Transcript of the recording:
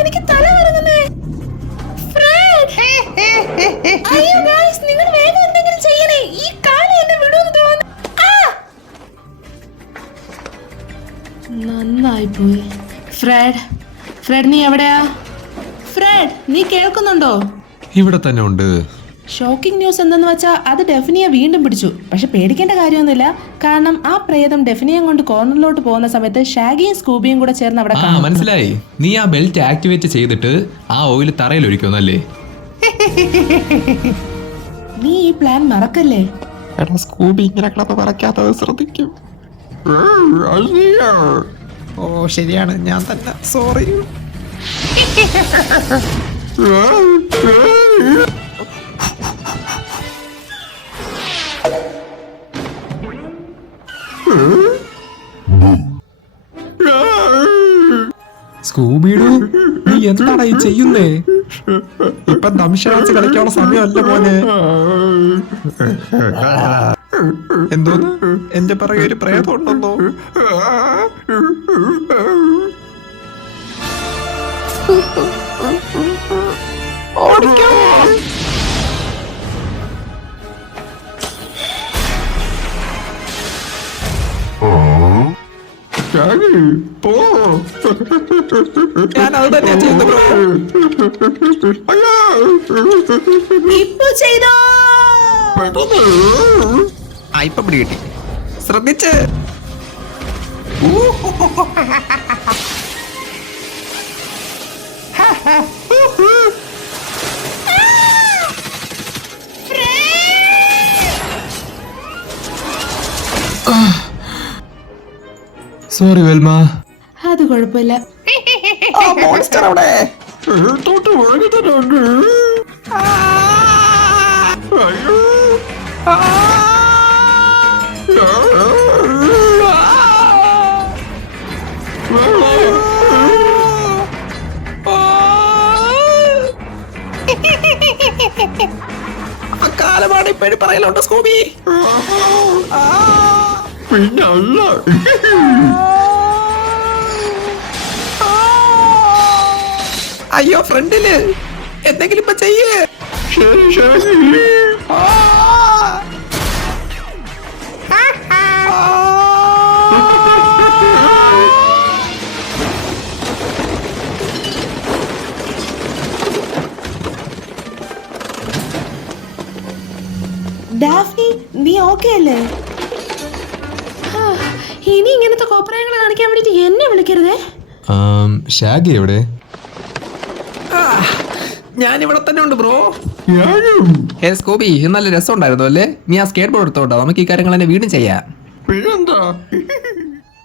എനിക്ക് തല കറങ്ങുന്നേ. അയ്യോ ഗൈസ്, നിങ്ങൾ വേഗം എന്തെങ്കിലും ചെയ്യണേ. ഈ കാലം എന്നെ വിടുമെന്ന് തോന്നുന്നു. നന്നായി പോയി. ഫ്രെഡ് നീ എവിടെയാ? ഫ്രെഡ്, നീ കേൾക്കുന്നുണ്ടോ? ഇവിടെ തന്നെ ഉണ്ട്. ഷോക്കിംഗ് ന്യൂസ് എന്തെന്ന് വെച്ചാൽ അത് ഡെഫിനിയെ വീണ്ടും പിടിച്ചു. പക്ഷെ പേടിക്കേണ്ട കാര്യമൊന്നുമില്ല, കാരണം ആ പ്രേതം ഡെഫിനിയെ കൊണ്ട് കോർണറിലോട്ട് പോകുന്ന സമയത്ത് ഷാഗിയും സ്കൂബിയും കൂടെ ചേർന്ന് അവിടെ മനസ്സിലായി. നീ ആ ബെൽറ്റ് ആക്ടിവേറ്റ് ചെയ്തിട്ട് ആ ഓയിൽ തറയിൽ ഒഴിക്കുന്നല്ലേ? നീ ഈ പ്ലാൻ മറക്കല്ലേ? എടാ സ്കൂബി ഇങ്ങനെ കിടന്ന് പറക്കാത്തത് ശ്രദ്ധിക്കും. ഓ ശരിയാണ്, ഞാൻ തന്നെ സോറി. സ്കൂബിഡു, നീ എന്താണ് ഈ ചെയ്യുന്നേ? ഇപ്പൊ ദംശാച്ച് കളിക്കാനുള്ള സമയമല്ല മോനെ. എന്തോന്ന് എന്റെ പറയ ഒരു പ്രേതം ഉണ്ടെന്നോ? ഓടിക്കോ. ഞാൻ അത് തന്നെയാ ചെയ്യുന്നത് ബ്രോ. ഇപ്പൊ ചെയ്തോ. ഇപ്പൊ പിടി കിട്ടി. ശ്രദ്ധിച്ച്. സോറി വെൽമ. അത് കുഴപ്പമില്ല. മോൺസ്റ്റർ അവിടെ. കാലമാണ് ഇപ്പോഴും പറയലുണ്ട് സ്കൂബി. പിന്നല്ല. അയ്യോ ഫ്രണ്ടില് എന്തെങ്കിലും ഇപ്പൊ ചെയ്യേ. ഡാഫ്നി, നീ ഓക്കെ അല്ലേ? ഇനി ഇങ്ങനത്തെ കോപ്രായങ്ങൾ കാണിക്കാൻ വേണ്ടിട്ട് എന്നെ വിളിക്കരുതേ. ഷാഗി എവിടെ? ഞാൻ ഇവിടെ തന്നെ ഉണ്ട് ബ്രോ. ഹേ സ്കൂബി, നല്ല രസം ഉണ്ടായിരുന്നു അല്ലേ? നീ ആ സ്കേറ്റ് ബോർഡ് എടുത്തോട്ടോ, നമുക്ക് ഈ കാര്യങ്ങൾ തന്നെ വീണ്ടും ചെയ്യാം.